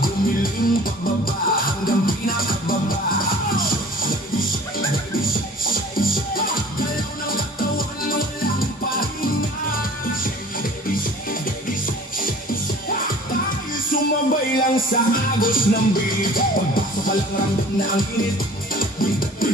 Gumiling pababa hanggang pinakababa. Galaw ng katawan mo lang pahinga. Tayo sumabay lang sa agos ng beat. Pagpasok ka lang ramdam na ang init.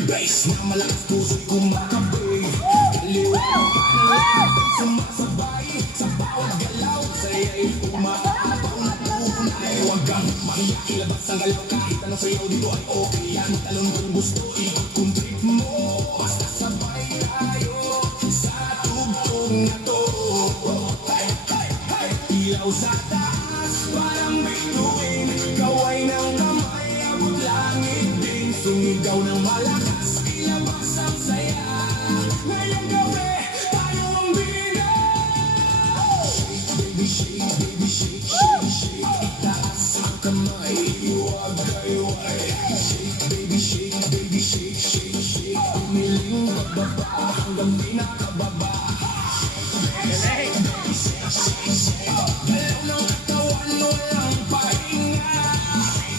Bass na malakas puso'y kumakabay. Kaliwa ng kanan sumasabay. Sa bawat galaw sa'yo'y umaataw na tunay. Huwag kang mahiya, ilabas ang galaw. Kahit anong sayaw dito ay okay yan. Talon kung gusto, ikot kung trip mo. Basta sabay tayo sa tugtog na to. Hey, hey, hey! Ilaw sa taas, parang bituin. Kaway ng kamay, abot langit din. Sumigaw ng malakas, ilabas ang saya. Ngayong gabi, tayo ang bida. Baby shake, baby shake, shake, shake. Itaas ang kamay, huwag kayway. Shake, baby shake, baby shake, shake, shake. Umiling pababa hanggang pinakababa. Shake, baby shake, shake, shake. Galaw ng katawan mo lang pahinga.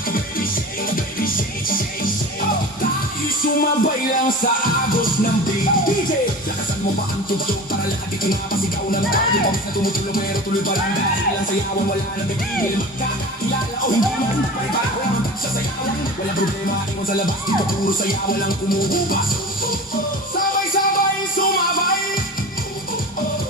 Baby shake, baby shake, shake, shake. Tayo sumabay lang sa agos ng beat. DJ, lakasan mo pa ang tugtog para lahat dito na pasigaw ng tao. Di pawis na tumutulong pero tuloy pa lang dahil lang sayawan wala nang bibigil. Magkakilala o hindi man, pare-pareho ang pagsasayawan. Walang problema, ingon sa labas dito puro sayawan lang kumuhubas. Sabay-sabay sumabay.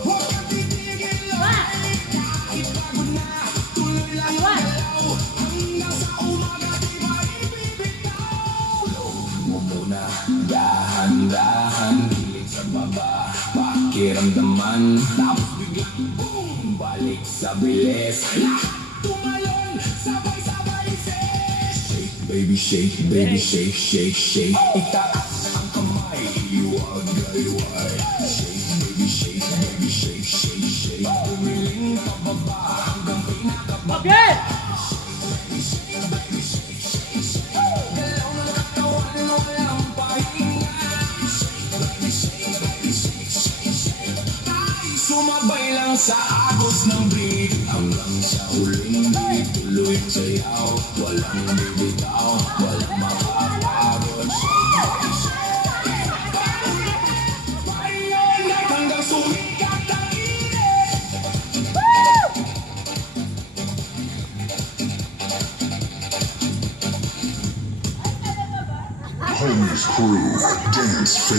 Huwag kang titigil lang. Kahit pagod na, tuloy lang ang galaw. Hanggang sa umaga di ba ibibitaw. Slow mo muna, dahan-dahan. Hilig sa baba, pakiramdaman. Tapos biglang boom, balik sa bilis. Lahat tumalon, sabay-sabay shake. Baby shake, baby shake, shake, shake. Itaas ang kamay, huwag kayway. Shake, baby shake, baby shake, shake, shake. Umiling pababa hanggang pinakababa. Okay! Baby shake, baby shake, shake, shake. Galaw ng katawan mo lang pahinga. Shake, baby shake, baby shake, shake, shake. Tayo sumabay lang sa agos ng beat. Hanggang sa huling beat, tuloy ang sayaw. Walang bibitaw, walang makapagod. Payon hanggang sumikat ang init. Homies Crew Dance